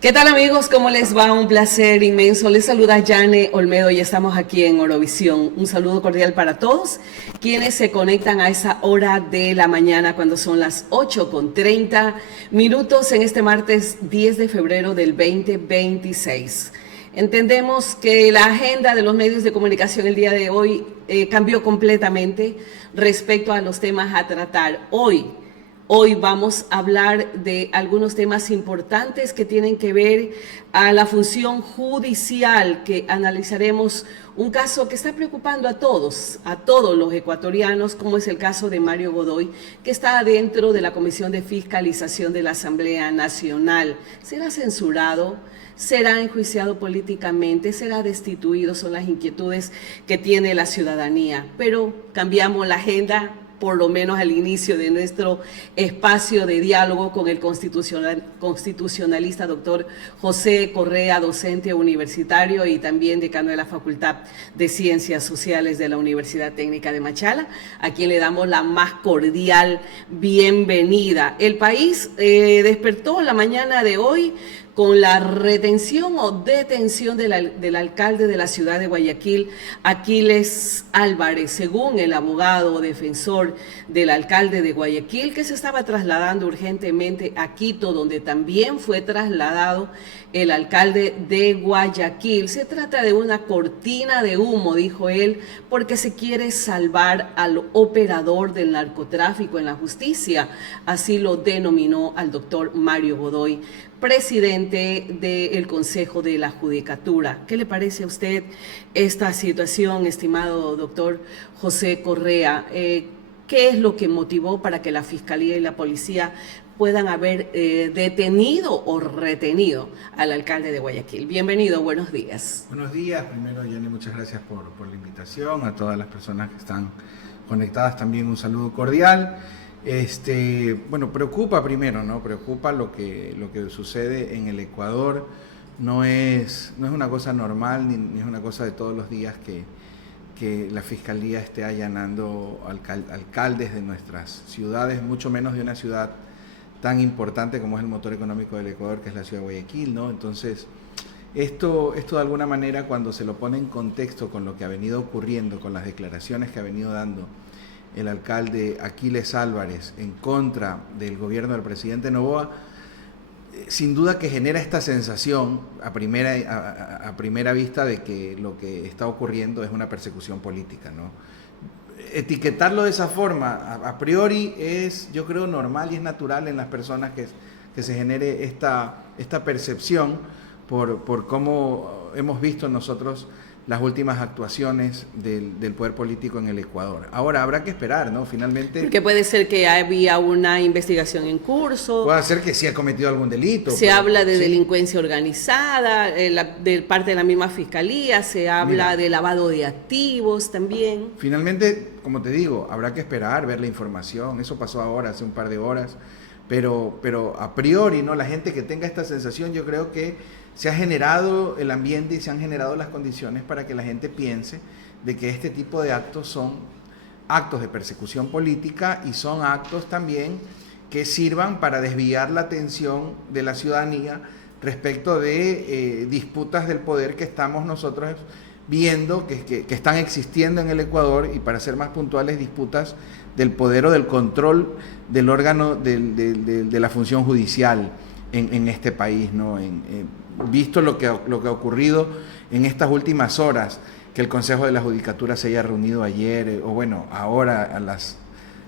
¿Qué tal, amigos? ¿Cómo les va? Un placer inmenso. Les saluda Yane Olmedo y estamos aquí en Orovisión. Un saludo cordial para todos quienes se conectan a esa hora de la mañana cuando son las 8:30 en este martes 10 de febrero del 2026. Entendemos que la agenda de los medios de comunicación el día de hoy cambió completamente respecto a los temas a tratar hoy. Hoy vamos a hablar de algunos temas importantes que tienen que ver a la función judicial, que analizaremos un caso que está preocupando a todos los ecuatorianos, como es el caso de Mario Godoy, que está dentro de la Comisión de Fiscalización de la Asamblea Nacional. ¿Será censurado? ¿Será enjuiciado políticamente? ¿Será destituido? Son las inquietudes que tiene la ciudadanía. Pero cambiamos la agenda, por lo menos al inicio de nuestro espacio de diálogo con el constitucionalista doctor José Correa, docente universitario y también decano de la Facultad de Ciencias Sociales de la Universidad Técnica de Machala, a quien le damos la más cordial bienvenida. El país despertó la mañana de hoy con la retención o detención del alcalde de la ciudad de Guayaquil, Aquiles Álvarez, según el abogado defensor del alcalde de Guayaquil, que se estaba trasladando urgentemente a Quito, donde también fue trasladado el alcalde de Guayaquil. Se trata de una cortina de humo, dijo él, porque se quiere salvar al operador del narcotráfico en la justicia. Así lo denominó al doctor Mario Godoy, presidente del Consejo de la Judicatura. ¿Qué le parece a usted esta situación, estimado doctor José Correa? ¿Qué es lo que motivó para que la Fiscalía y la Policía puedan haber detenido o retenido al alcalde de Guayaquil? Bienvenido, buenos días. Buenos días, primero Jenny, muchas gracias por la invitación, a todas las personas que están conectadas también un saludo cordial. Bueno, preocupa primero, ¿no? Preocupa lo que sucede en el Ecuador. No es una cosa normal ni es una cosa de todos los días que la Fiscalía esté allanando alcaldes de nuestras ciudades, mucho menos de una ciudad tan importante como es el motor económico del Ecuador, que es la ciudad de Guayaquil, ¿no? Entonces, esto de alguna manera, cuando se lo pone en contexto con lo que ha venido ocurriendo, con las declaraciones que ha venido dando el alcalde Aquiles Álvarez en contra del gobierno del presidente Noboa, sin duda que genera esta sensación a primera vista de que lo que está ocurriendo es una persecución política, ¿no? Etiquetarlo de esa forma a priori es, yo creo, normal y es natural en las personas que se genere esta percepción por cómo hemos visto nosotros las últimas actuaciones del poder político en el Ecuador. Ahora habrá que esperar, ¿no? Finalmente... Porque puede ser que había una investigación en curso. Puede ser que sí ha cometido algún delito. Se habla de delincuencia organizada, de parte de la misma fiscalía, se habla de lavado de activos también. Finalmente, como te digo, habrá que esperar, ver la información. Eso pasó ahora, hace un par de horas. Pero a priori, ¿no? La gente que tenga esta sensación, yo creo que se ha generado el ambiente y se han generado las condiciones para que la gente piense de que este tipo de actos son actos de persecución política y son actos también que sirvan para desviar la atención de la ciudadanía respecto de disputas del poder que estamos nosotros viendo que están existiendo en el Ecuador, y para ser más puntuales, disputas del poder o del control del órgano de la función judicial en este país, ¿no? Visto lo que ha ocurrido en estas últimas horas, que el Consejo de la Judicatura se haya reunido ayer, o bueno, ahora a las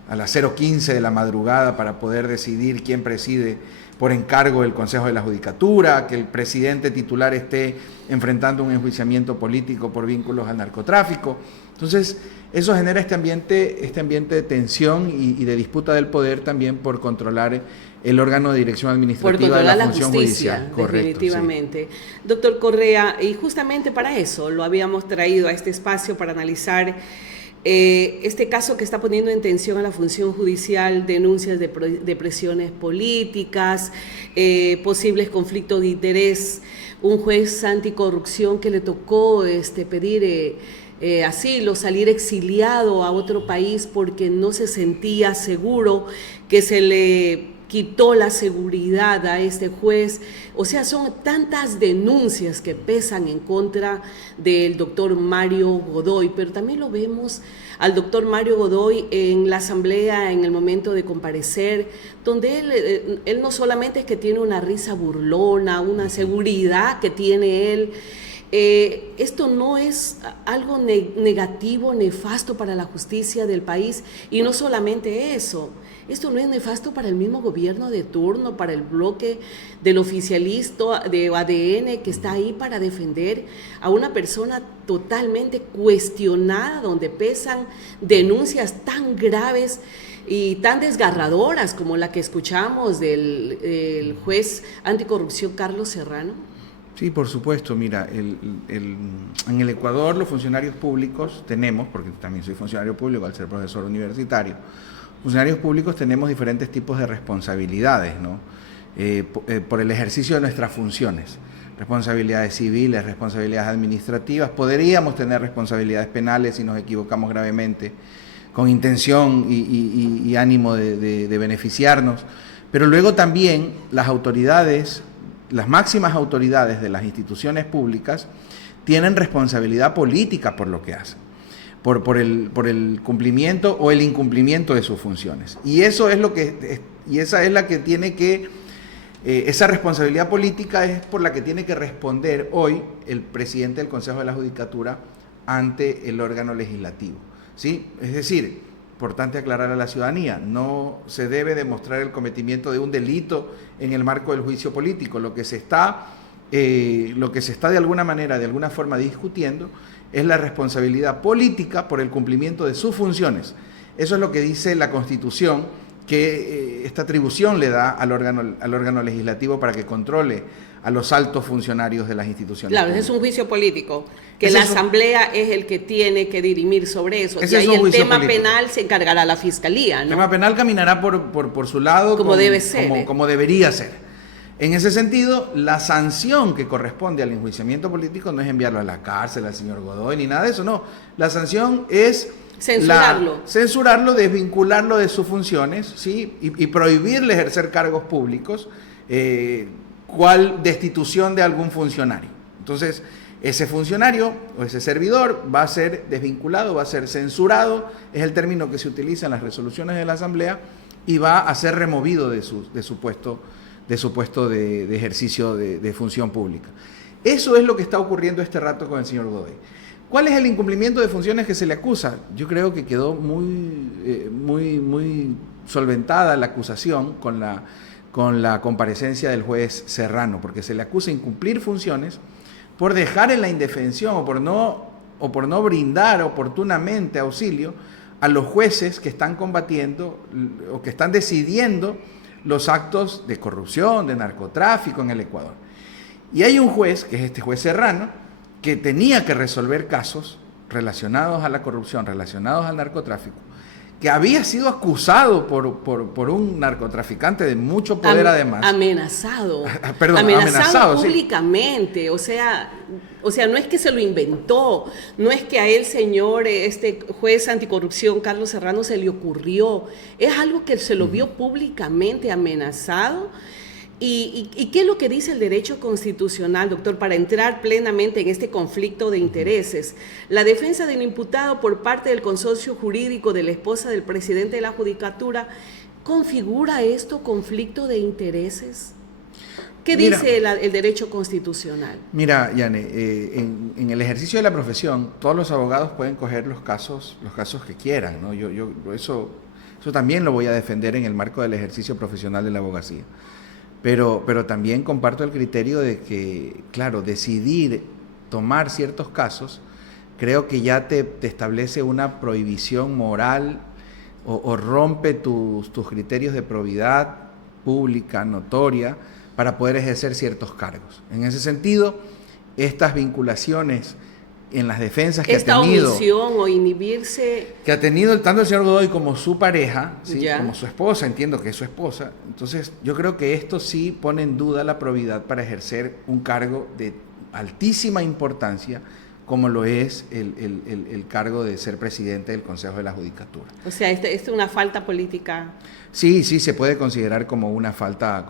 0:15 de la madrugada para poder decidir quién preside por encargo del Consejo de la Judicatura, que el presidente titular esté enfrentando un enjuiciamiento político por vínculos al narcotráfico. Entonces, eso genera este ambiente de tensión y de disputa del poder también por controlar el órgano de dirección administrativa de la función judicial. Correcto, definitivamente. Sí. Doctor Correa, y justamente para eso lo habíamos traído a este espacio para analizar este caso que está poniendo en tensión a la función judicial, denuncias de presiones políticas, posibles conflictos de interés, un juez anticorrupción que le tocó pedir asilo, salir exiliado a otro país porque no se sentía seguro que se le quitó la seguridad a este juez. O sea, son tantas denuncias que pesan en contra del doctor Mario Godoy, pero también lo vemos al doctor Mario Godoy en la asamblea en el momento de comparecer, donde él no solamente es que tiene una risa burlona, una seguridad que tiene él. Esto no es algo negativo, nefasto para la justicia del país, y no solamente eso, esto no es nefasto para el mismo gobierno de turno, para el bloque del oficialista de ADN que está ahí para defender a una persona totalmente cuestionada, donde pesan denuncias tan graves y tan desgarradoras como la que escuchamos del juez anticorrupción Carlos Serrano. Sí, por supuesto. Mira, en el Ecuador los funcionarios públicos tenemos, porque también soy funcionario público al ser profesor universitario, funcionarios públicos tenemos diferentes tipos de responsabilidades, ¿no? Por el ejercicio de nuestras funciones, responsabilidades civiles, responsabilidades administrativas, podríamos tener responsabilidades penales si nos equivocamos gravemente, con intención y ánimo de beneficiarnos, pero luego también las autoridades, las máximas autoridades de las instituciones públicas tienen responsabilidad política por lo que hacen, por el cumplimiento o el incumplimiento de sus funciones. Y eso es esa es la que tiene que, esa responsabilidad política es por la que tiene que responder hoy el presidente del Consejo de la Judicatura ante el órgano legislativo, ¿sí? Es decir, importante aclarar a la ciudadanía, no se debe demostrar el cometimiento de un delito en el marco del juicio político. Lo que se está de alguna manera, de alguna forma discutiendo es la responsabilidad política por el cumplimiento de sus funciones. Eso es lo que dice la Constitución, que esta atribución le da al órgano legislativo para que controle a los altos funcionarios de las instituciones. Claro, ese es un juicio político, que la Asamblea es el que tiene que dirimir sobre eso. Y ahí el tema penal se encargará la Fiscalía, ¿no? El tema penal caminará por su lado como debe ser. Como debería ser. En ese sentido, la sanción que corresponde al enjuiciamiento político no es enviarlo a la cárcel al señor Godoy ni nada de eso, no. La sanción es censurarlo, desvincularlo de sus funciones, ¿sí? y prohibirle ejercer cargos públicos, cual destitución de algún funcionario. Entonces, ese funcionario o ese servidor va a ser desvinculado, va a ser censurado, es el término que se utiliza en las resoluciones de la Asamblea, y va a ser removido de su puesto de ejercicio de función pública. Eso es lo que está ocurriendo este rato con el señor Godoy. ¿Cuál es el incumplimiento de funciones que se le acusa? Yo creo que quedó muy solventada la acusación con la comparecencia del juez Serrano, porque se le acusa incumplir funciones por dejar en la indefensión o por no brindar oportunamente auxilio a los jueces que están combatiendo o que están decidiendo los actos de corrupción, de narcotráfico en el Ecuador. Y hay un juez, que es este juez Serrano, que tenía que resolver casos relacionados a la corrupción, relacionados al narcotráfico, que había sido acusado por un narcotraficante de mucho poder además. Amenazado. Amenazado públicamente. Sí. O sea, no es que se lo inventó, no es que a él, señor, este juez anticorrupción, Carlos Serrano, se le ocurrió. Es algo que se lo vio públicamente amenazado. ¿Y qué es lo que dice el derecho constitucional, doctor, para entrar plenamente en este conflicto de intereses? La defensa del imputado por parte del consorcio jurídico de la esposa del presidente de la Judicatura, ¿configura esto conflicto de intereses? ¿Qué dice el derecho constitucional? Mira, Yane, en el ejercicio de la profesión, todos los abogados pueden coger los casos que quieran, ¿no? Yo eso también lo voy a defender en el marco del ejercicio profesional de la abogacía. Pero también comparto el criterio de que, claro, decidir tomar ciertos casos, creo que ya te establece una prohibición moral o rompe tus criterios de probidad pública, notoria, para poder ejercer ciertos cargos. En ese sentido, estas vinculaciones en las defensas que ha tenido... Esta omisión o inhibirse... Que ha tenido tanto el señor Godoy como su pareja, ¿sí? Como su esposa, entiendo que es su esposa. Entonces, yo creo que esto sí pone en duda la probidad para ejercer un cargo de altísima importancia como lo es el cargo de ser presidente del Consejo de la Judicatura. O sea, ¿esta es una falta política? Sí, se puede considerar como una falta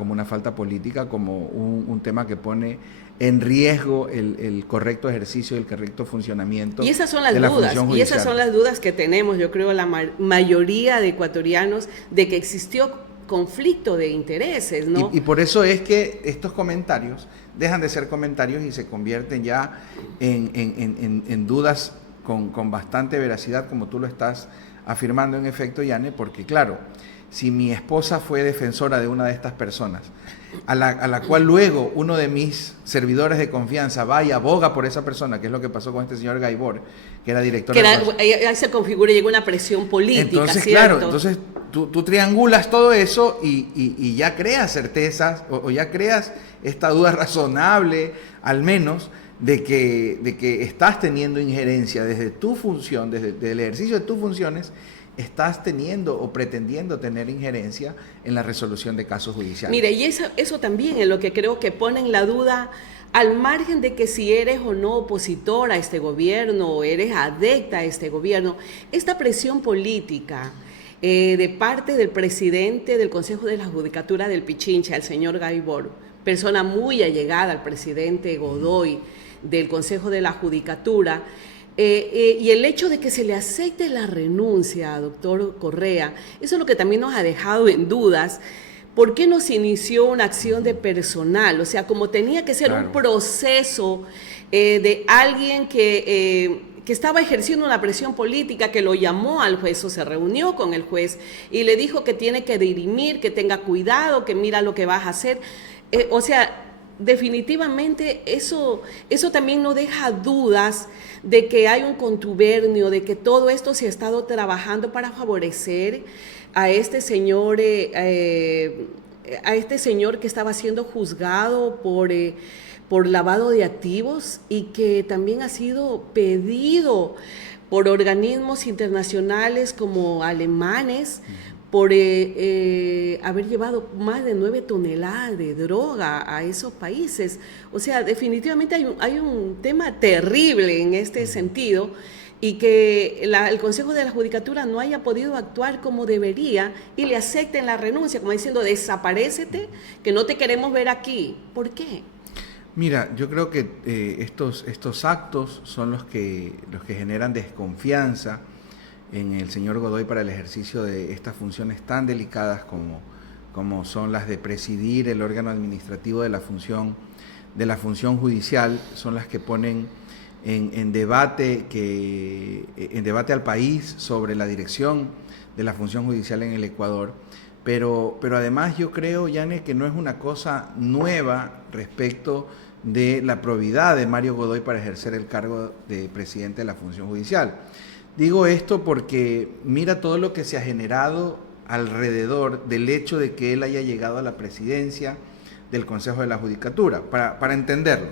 política, como un tema que pone en riesgo el correcto ejercicio y el correcto funcionamiento y esas son las de la dudas, función y judicial. esas son las dudas que tenemos, yo creo, la mayoría de ecuatorianos, de que existió conflicto de intereses, ¿no? Y por eso es que estos comentarios dejan de ser comentarios y se convierten ya en dudas con bastante veracidad, como tú lo estás afirmando en efecto, Yane, porque claro, si mi esposa fue defensora de una de estas personas, a la cual luego uno de mis servidores de confianza va y aboga por esa persona, que es lo que pasó con este señor Gaibor, que era director ahí se configura, llegó una presión política, entonces, ¿cierto? claro, entonces tú triangulas todo eso y ya creas certezas o ya creas esta duda razonable, al menos, de que estás teniendo injerencia desde tu función, desde el ejercicio de tus funciones, estás teniendo o pretendiendo tener injerencia en la resolución de casos judiciales. Mire, y eso también es lo que creo que pone en la duda, al margen de que si eres o no opositor a este gobierno o eres adepta a este gobierno, esta presión política de parte del presidente del Consejo de la Judicatura del Pichincha, el señor Gaibor, persona muy allegada al presidente Godoy del Consejo de la Judicatura, y el hecho de que se le acepte la renuncia, doctor Correa, eso es lo que también nos ha dejado en dudas. ¿Por qué no se inició una acción de personal? O sea, como tenía que ser claro, un proceso de alguien que estaba ejerciendo una presión política, que lo llamó al juez o se reunió con el juez y le dijo que tiene que dirimir, que tenga cuidado, que mira lo que vas a hacer. O sea, definitivamente eso también no deja dudas de que hay un contubernio, de que todo esto se ha estado trabajando para favorecer a este señor que estaba siendo juzgado por lavado de activos y que también ha sido pedido por organismos internacionales como alemanes por haber llevado más de 9 toneladas de droga a esos países. O sea, definitivamente hay un tema terrible en este sentido, y que el Consejo de la Judicatura no haya podido actuar como debería y le acepten la renuncia, como diciendo, desaparécete, que no te queremos ver aquí. ¿Por qué? Mira, yo creo que estos actos son los que generan desconfianza en el señor Godoy para el ejercicio de estas funciones tan delicadas como son las de presidir el órgano administrativo de la función judicial, son las que ponen en debate al país sobre la dirección de la función judicial en el Ecuador. Pero además yo creo, Yane, que no es una cosa nueva respecto de la probidad de Mario Godoy para ejercer el cargo de presidente de la función judicial. Digo esto porque mira todo lo que se ha generado alrededor del hecho de que él haya llegado a la presidencia del Consejo de la Judicatura, para entenderlo.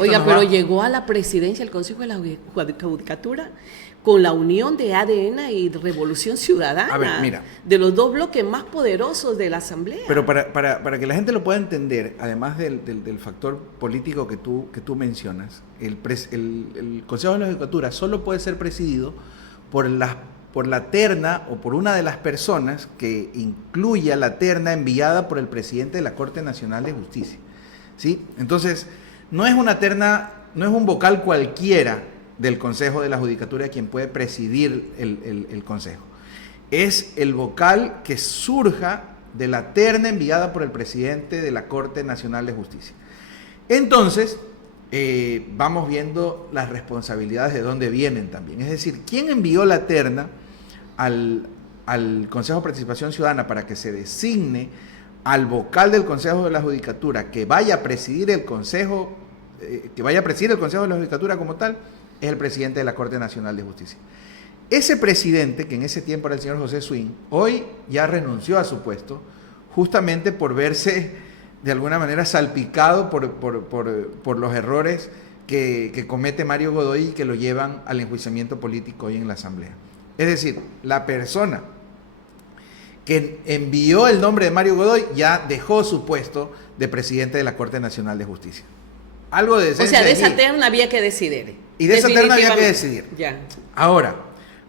Oiga, pero llegó a la presidencia del Consejo de la Judicatura con la unión de ADN y Revolución Ciudadana, a ver, mira, de los dos bloques más poderosos de la Asamblea. Pero para que la gente lo pueda entender, además del factor político que tú mencionas, el Consejo de la Judicatura solo puede ser presidido por la terna o por una de las personas que incluya la terna enviada por el presidente de la Corte Nacional de Justicia, ¿sí? Entonces, no es una terna, no es un vocal cualquiera del Consejo de la Judicatura quien puede presidir el Consejo. Es el vocal que surja de la terna enviada por el presidente de la Corte Nacional de Justicia. Entonces, vamos viendo las responsabilidades de dónde vienen también. Es decir, ¿quién envió la terna al Consejo de Participación Ciudadana para que se designe al vocal del Consejo de la Judicatura que vaya a presidir el Consejo de la Judicatura como tal? Es el presidente de la Corte Nacional de Justicia. Ese presidente, que en ese tiempo era el señor José Swing, hoy ya renunció a su puesto, justamente por verse de alguna manera salpicado por los errores que comete Mario Godoy y que lo llevan al enjuiciamiento político hoy en la Asamblea. Es decir, la persona que envió el nombre de Mario Godoy ya dejó su puesto de presidente de la Corte Nacional de Justicia. algo de O decencia. sea, de esa allí. terna había que decidir. Y de esa terna había que Definitivamente. decidir. Ya. Ahora,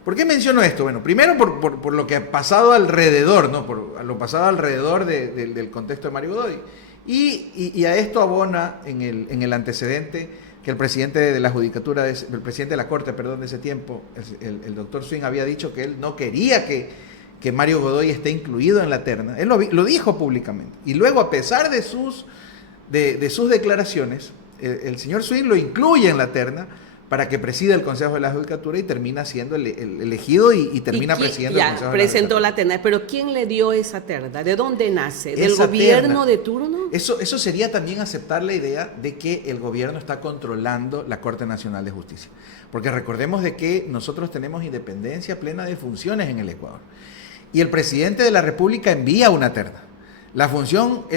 ¿por qué menciono esto? Bueno, primero por lo que ha pasado alrededor, ¿no? Por lo pasado alrededor del contexto de Mario Godoy. Y a esto abona en el antecedente que el presidente de la Judicatura, el presidente de la Corte, perdón, de ese tiempo, el doctor Swing había dicho que él no quería que Mario Godoy esté incluido en la terna. Él lo dijo públicamente. Y luego, a pesar de sus declaraciones, el señor Swing lo incluye en la terna para que presida el Consejo de la Judicatura y termina siendo el elegido y termina presidiendo el Consejo de la presentó Judicatura. la terna, pero ¿quién le dio esa terna? ¿De dónde nace? ¿Del Esa gobierno terna, de turno? Eso sería también aceptar la idea de que el gobierno está controlando la Corte Nacional de Justicia. Porque recordemos de que nosotros tenemos independencia plena de funciones en el Ecuador. Y el presidente de la República envía una terna. La función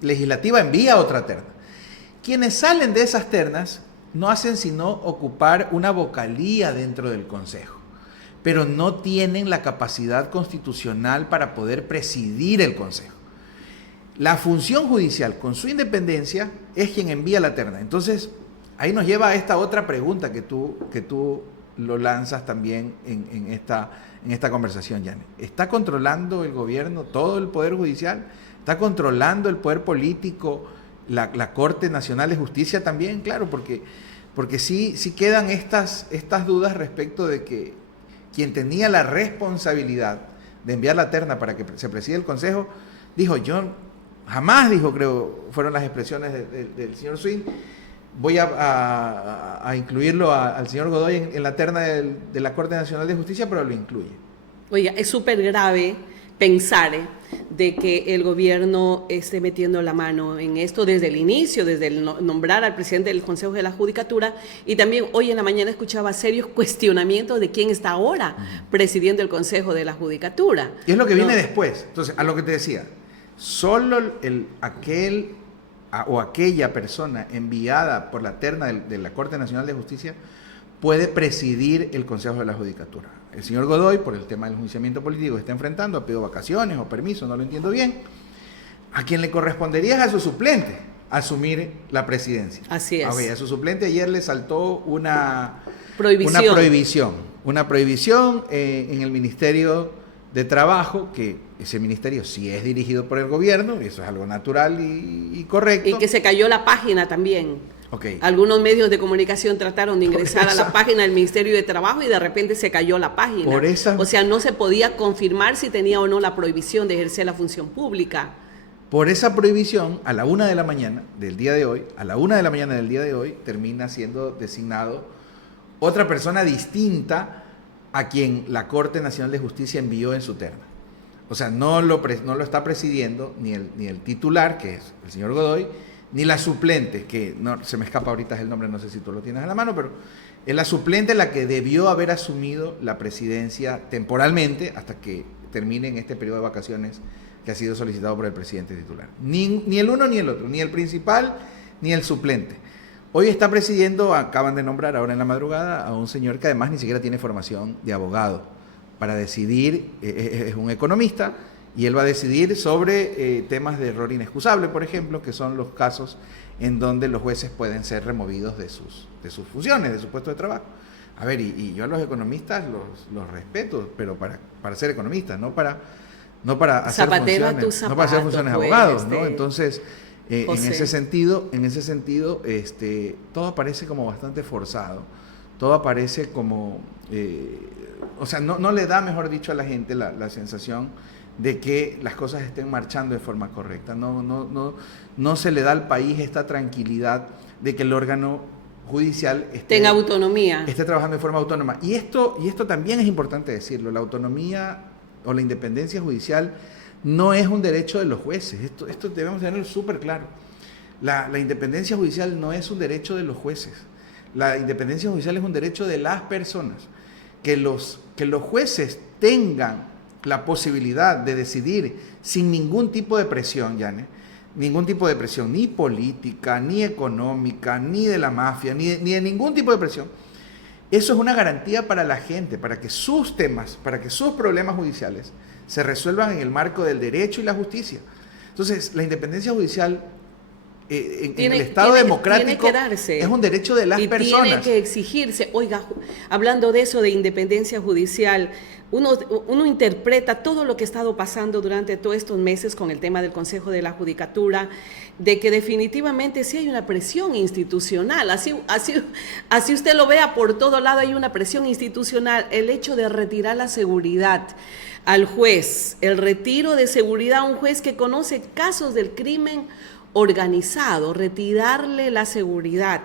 legislativa envía otra terna. Quienes salen de esas ternas no hacen sino ocupar una vocalía dentro del Consejo, pero no tienen la capacidad constitucional para poder presidir el Consejo. La función judicial, con su independencia, es quien envía la terna. Entonces, ahí nos lleva a esta otra pregunta que tú lo lanzas también en esta conversación, Yane. ¿Está controlando el gobierno todo el Poder Judicial? ¿Está controlando el poder político la Corte Nacional de Justicia también? Claro, porque sí quedan estas dudas respecto de que quien tenía la responsabilidad de enviar la terna para que se presida el Consejo, dijo, yo jamás, creo, fueron las expresiones del señor Swing, voy a incluirlo al señor Godoy en la terna de la Corte Nacional de Justicia, pero lo incluye. Oiga, es súper grave pensar de que el gobierno esté metiendo la mano en esto desde el inicio, desde el nombrar al presidente del Consejo de la Judicatura, y también hoy en la mañana escuchaba serios cuestionamientos de quién está ahora presidiendo el Consejo de la Judicatura. Y es lo que viene después. Entonces, a lo que te decía, solo aquella persona enviada por la terna de la Corte Nacional de Justicia puede presidir el Consejo de la Judicatura. El señor Godoy, por el tema del enjuiciamiento político que está enfrentando, ha pedido vacaciones o permiso, no lo entiendo bien. A quien le correspondería es a su suplente asumir la presidencia. Así es. A su suplente ayer le saltó una prohibición en el Ministerio de Trabajo, que ese ministerio sí es dirigido por el gobierno, y eso es algo natural y correcto. Y que se cayó la página también. Okay. Algunos medios de comunicación trataron de ingresar a la página del Ministerio de Trabajo y de repente se cayó la página. O sea, no se podía confirmar si tenía o no la prohibición de ejercer la función pública. Por esa prohibición, a la 1 de la mañana del día de hoy, termina siendo designado otra persona distinta a quien la Corte Nacional de Justicia envió en su terna. O sea, no lo está presidiendo ni el titular, que es el señor Godoy, ni la suplente, que no se me escapa ahorita el nombre, no sé si tú lo tienes a la mano, pero es la suplente la que debió haber asumido la presidencia temporalmente hasta que termine en este periodo de vacaciones que ha sido solicitado por el presidente titular. Ni el uno ni el otro, ni el principal ni el suplente. Hoy está presidiendo, acaban de nombrar ahora en la madrugada, a un señor que además ni siquiera tiene formación de abogado para decidir, es un economista, y él va a decidir sobre temas de error inexcusable, por ejemplo, que son los casos en donde los jueces pueden ser removidos de sus funciones, de su puesto de trabajo. A ver, y yo a los economistas los respeto, pero para ser economistas, no para hacer funciones abogados, ¿no? Entonces, en ese sentido, todo parece como bastante forzado, todo parece como, o sea, no le da, mejor dicho, a la gente la sensación de que las cosas estén marchando de forma correcta. No se le da al país esta tranquilidad de que el órgano judicial tenga autonomía, esté trabajando de forma autónoma. Y esto también es importante decirlo, la autonomía o la independencia judicial no es un derecho de los jueces, esto debemos tenerlo súper claro. La independencia judicial no es un derecho de los jueces, la independencia judicial es un derecho de las personas. Que los jueces tengan la posibilidad de decidir sin ningún tipo de presión, Yane, ningún tipo de presión, ni política, ni económica, ni de la mafia, ni de ningún tipo de presión. Eso es una garantía para la gente, para que sus temas, para que sus problemas judiciales se resuelvan en el marco del derecho y la justicia. Entonces, la independencia judicial en el Estado democrático tiene que darse, es un derecho de las personas. Tiene que exigirse. Oiga, hablando de eso, de independencia judicial, uno interpreta todo lo que ha estado pasando durante todos estos meses con el tema del Consejo de la Judicatura, de que definitivamente sí hay una presión institucional, así usted lo vea por todo lado, hay una presión institucional. El hecho de retirar la seguridad al juez, el retiro de seguridad a un juez que conoce casos del crimen organizado, retirarle la seguridad,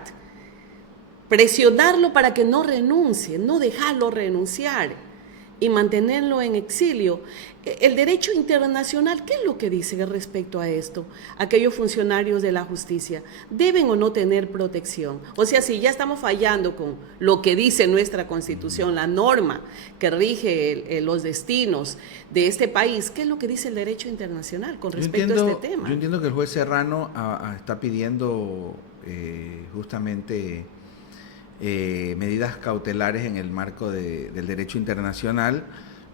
presionarlo para que no renuncie, no dejarlo renunciar y mantenerlo en exilio. El derecho internacional, ¿qué es lo que dice respecto a esto? Aquellos funcionarios de la justicia, ¿deben o no tener protección? O sea, si ya estamos fallando con lo que dice nuestra Constitución, la norma que rige los destinos de este país, ¿qué es lo que dice el derecho internacional con respecto a este tema? Yo entiendo que el juez Serrano está pidiendo justamente medidas cautelares en el marco del derecho internacional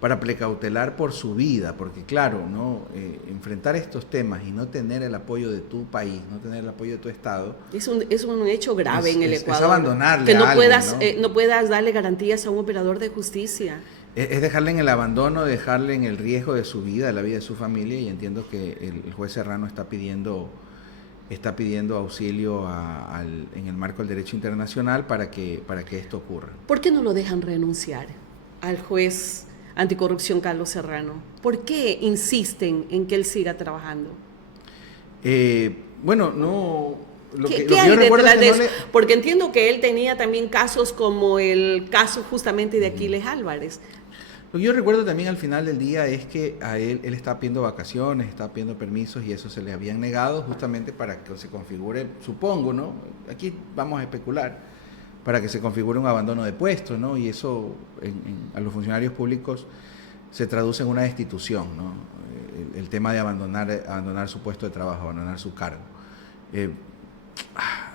para precautelar por su vida, porque claro, ¿no? Enfrentar estos temas y no tener el apoyo de tu país, no tener el apoyo de tu Estado... Es un hecho grave en el Ecuador. Es abandonarle que no a alguien, no puedas darle garantías a un operador de justicia. Es dejarle en el abandono, dejarle en el riesgo de su vida, de la vida de su familia, y entiendo que el juez Serrano está pidiendo auxilio en el marco del derecho internacional para que esto ocurra. ¿Por qué no lo dejan renunciar al juez anticorrupción Carlos Serrano? ¿Por qué insisten en que él siga trabajando? Bueno, no... ¿Qué hay detrás de eso? Porque entiendo que él tenía también casos como el caso justamente de Aquiles Álvarez. Lo que yo recuerdo también al final del día es que a él estaba pidiendo vacaciones, estaba pidiendo permisos y eso se le habían negado justamente para que se configure, supongo, ¿no? Aquí vamos a especular, para que se configure un abandono de puestos, ¿no? Y eso a los funcionarios públicos se traduce en una destitución, ¿no? El tema de abandonar su puesto de trabajo, abandonar su cargo.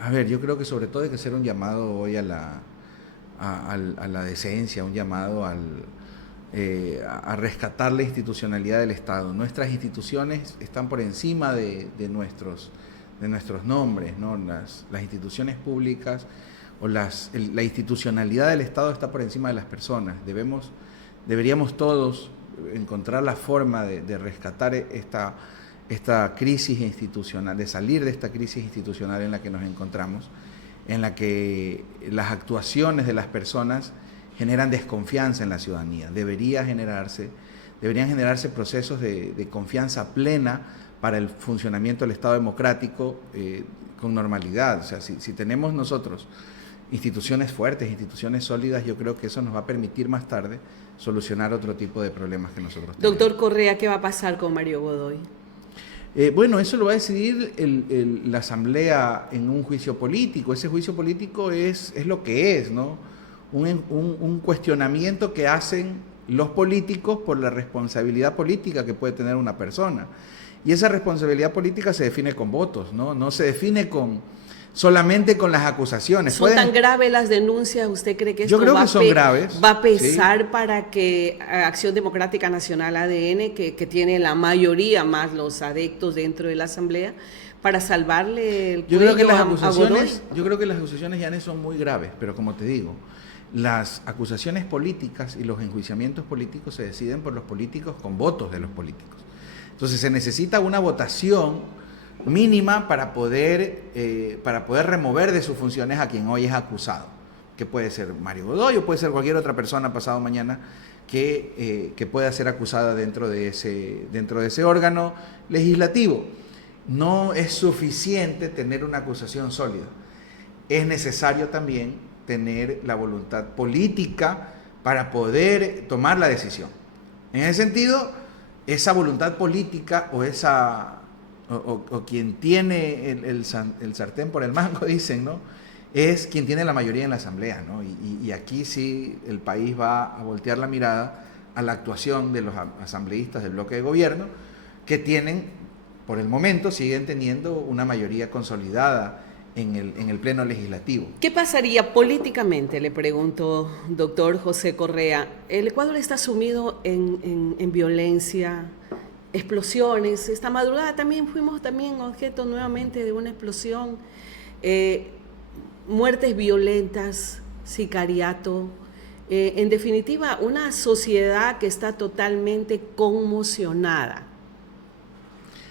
A ver, yo creo que sobre todo hay que hacer un llamado hoy a la decencia, un llamado a rescatar la institucionalidad del Estado. Nuestras instituciones están por encima de nuestros nombres, ¿no? Las instituciones públicas o la institucionalidad del Estado está por encima de las personas. Deberíamos todos encontrar la forma de rescatar esta crisis institucional, de salir de esta crisis institucional en la que nos encontramos, en la que las actuaciones de las personas generan desconfianza en la ciudadanía. Deberían generarse procesos de confianza plena para el funcionamiento del Estado democrático con normalidad. O sea, si tenemos nosotros instituciones fuertes, instituciones sólidas, yo creo que eso nos va a permitir más tarde solucionar otro tipo de problemas que nosotros tenemos. Doctor Correa, ¿qué va a pasar con Mario Godoy? Bueno, eso lo va a decidir la Asamblea en un juicio político. Ese juicio político es lo que es, ¿no? Un cuestionamiento que hacen los políticos por la responsabilidad política que puede tener una persona. Y esa responsabilidad política se define con votos, ¿no? No se define solamente con las acusaciones. ¿Son tan graves las denuncias? ¿Usted cree que esto yo creo que son graves, va a pesar sí, para que Acción Democrática Nacional, ADN, que tiene la mayoría más los adeptos dentro de la Asamblea, para salvarle el cuello a Godoy? Yo creo que las acusaciones, Yanes, son muy graves, pero como te digo, las acusaciones políticas y los enjuiciamientos políticos se deciden por los políticos con votos de los políticos. Entonces se necesita una votación mínima para poder remover de sus funciones a quien hoy es acusado, que puede ser Mario Godoy o puede ser cualquier otra persona pasado mañana que pueda ser acusada dentro de ese órgano legislativo. No es suficiente tener una acusación sólida, es necesario también tener la voluntad política para poder tomar la decisión. En ese sentido, esa voluntad política o quien tiene el sartén por el mango, dicen, ¿no? Es quien tiene la mayoría en la Asamblea, ¿no? Y aquí sí el país va a voltear la mirada a la actuación de los asambleístas del bloque de gobierno, que por el momento, siguen teniendo una mayoría consolidada en el pleno legislativo. ¿Qué pasaría políticamente, le pregunto, doctor José Correa? El Ecuador está sumido en violencia, explosiones. Esta madrugada también fuimos objeto nuevamente de una explosión, muertes violentas, sicariato, en definitiva una sociedad que está totalmente conmocionada.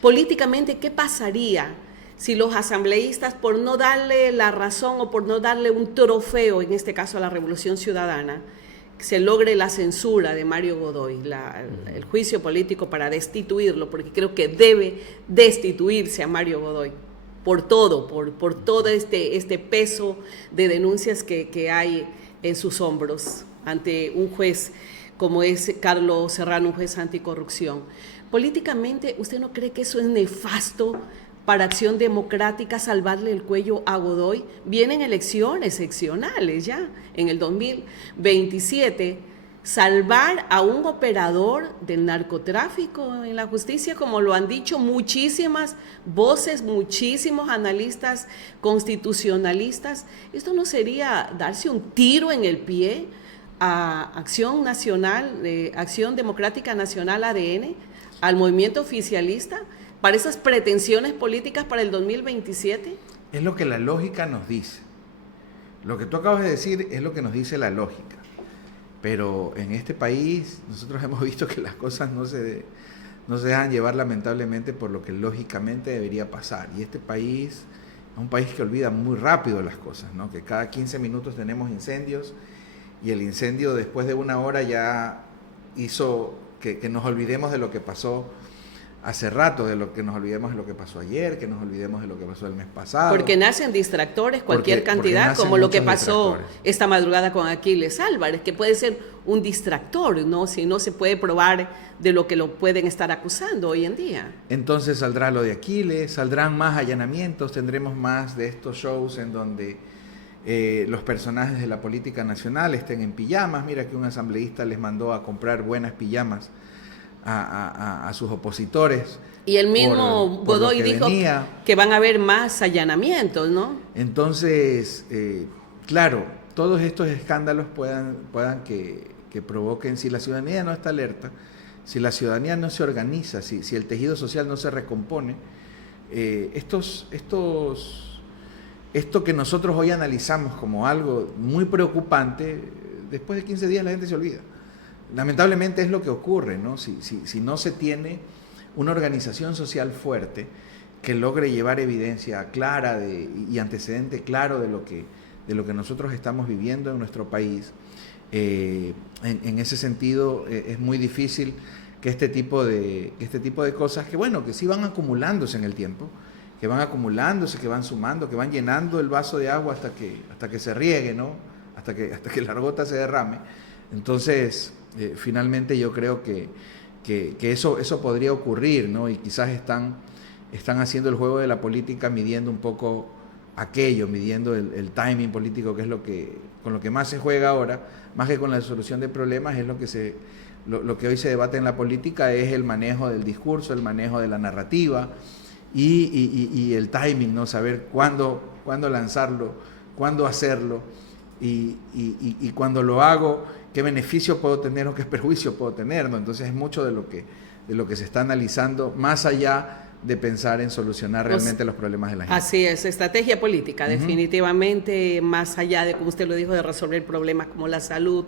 Políticamente, ¿qué pasaría si los asambleístas, por no darle la razón o por no darle un trofeo, en este caso a la Revolución Ciudadana, se logre la censura de Mario Godoy, el juicio político para destituirlo, porque creo que debe destituirse a Mario Godoy por todo, por todo este peso de denuncias que hay en sus hombros ante un juez como es Carlos Serrano, un juez anticorrupción? Políticamente, ¿usted no cree que eso es nefasto para Acción Democrática, salvarle el cuello a Godoy? Vienen elecciones seccionales ya en el 2027. Salvar a un operador del narcotráfico en la justicia, como lo han dicho muchísimas voces, muchísimos analistas constitucionalistas, ¿esto no sería darse un tiro en el pie a Acción Nacional, Acción Democrática Nacional ADN, al movimiento oficialista, para esas pretensiones políticas para el 2027? Es lo que la lógica nos dice. Lo que tú acabas de decir es lo que nos dice la lógica. Pero en este país nosotros hemos visto que las cosas no se dejan llevar lamentablemente por lo que lógicamente debería pasar. Y este país es un país que olvida muy rápido las cosas, ¿no? Que cada 15 minutos tenemos incendios y el incendio después de una hora ya hizo que nos olvidemos de lo que pasó hace rato, de lo que nos olvidemos de lo que pasó ayer, que nos olvidemos de lo que pasó el mes pasado. Porque nacen distractores, cualquier cantidad, como lo que pasó esta madrugada con Aquiles Álvarez, que puede ser un distractor, ¿no? Si no se puede probar de lo que lo pueden estar acusando hoy en día. Entonces saldrá lo de Aquiles, saldrán más allanamientos, tendremos más de estos shows en donde los personajes de la política nacional estén en pijamas. Mira que un asambleísta les mandó a comprar buenas pijamas a sus opositores. Y el mismo Godoy dijo que van a haber más allanamientos, ¿no? Entonces, claro, todos estos escándalos puedan que provoquen, si la ciudadanía no está alerta, si la ciudadanía no se organiza, si el tejido social no se recompone, esto que nosotros hoy analizamos como algo muy preocupante, después de 15 días la gente se olvida. Lamentablemente es lo que ocurre, ¿no? Si no se tiene una organización social fuerte que logre llevar evidencia clara y antecedente claro de lo que nosotros estamos viviendo en nuestro país, en ese sentido es muy difícil que este tipo de cosas, que sí van acumulándose en el tiempo, que van acumulándose, que van sumando, que van llenando el vaso de agua hasta que se riegue, ¿no? Hasta que la gota se derrame. Entonces, finalmente yo creo que eso podría ocurrir, ¿no? Y quizás están haciendo el juego de la política midiendo un poco aquello, midiendo el timing político, que es con lo que más se juega ahora, más que con la solución de problemas. Es lo que hoy se debate en la política, es el manejo del discurso, el manejo de la narrativa y el timing, ¿no? Saber cuándo lanzarlo, cuándo hacerlo y cuando lo hago, qué beneficio puedo tener o qué perjuicio puedo tener, ¿no? Entonces es mucho de lo que se está analizando, más allá de pensar en solucionar realmente los problemas de la gente. Así es, estrategia política, definitivamente, más allá de, como usted lo dijo, de resolver problemas como la salud,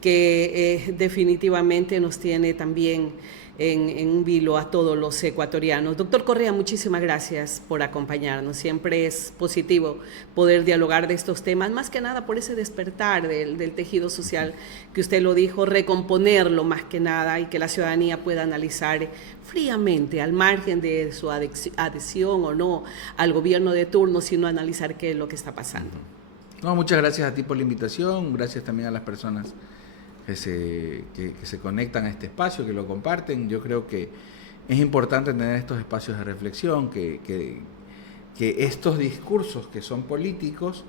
que definitivamente nos tiene también en un vilo a todos los ecuatorianos. Doctor Correa, muchísimas gracias por acompañarnos. Siempre es positivo poder dialogar de estos temas, más que nada por ese despertar del tejido social, que usted lo dijo, recomponerlo más que nada y que la ciudadanía pueda analizar fríamente, al margen de su adhesión o no al gobierno de turno, sino analizar qué es lo que está pasando. No, muchas gracias a ti por la invitación, gracias también a las personas que se conectan a este espacio, que lo comparten. Yo creo que es importante tener estos espacios de reflexión, que estos discursos que son políticos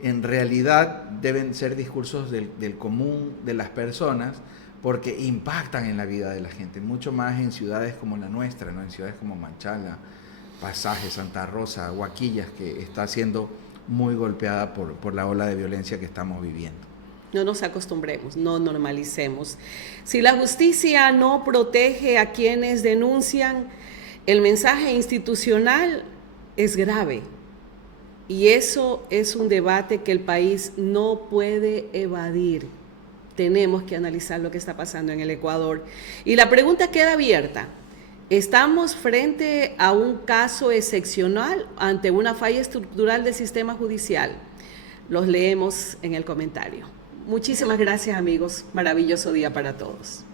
en realidad deben ser discursos del común de las personas, porque impactan en la vida de la gente, mucho más en ciudades como la nuestra, ¿no? En ciudades como Machala, Pasaje, Santa Rosa, Huaquillas, que está siendo muy golpeada por la ola de violencia que estamos viviendo. No nos acostumbremos, no normalicemos. Si la justicia no protege a quienes denuncian, el mensaje institucional es grave. Y eso es un debate que el país no puede evadir. Tenemos que analizar lo que está pasando en el Ecuador. Y la pregunta queda abierta. ¿Estamos frente a un caso excepcional ante una falla estructural del sistema judicial? Los leemos en el comentario. Muchísimas gracias, amigos. Maravilloso día para todos.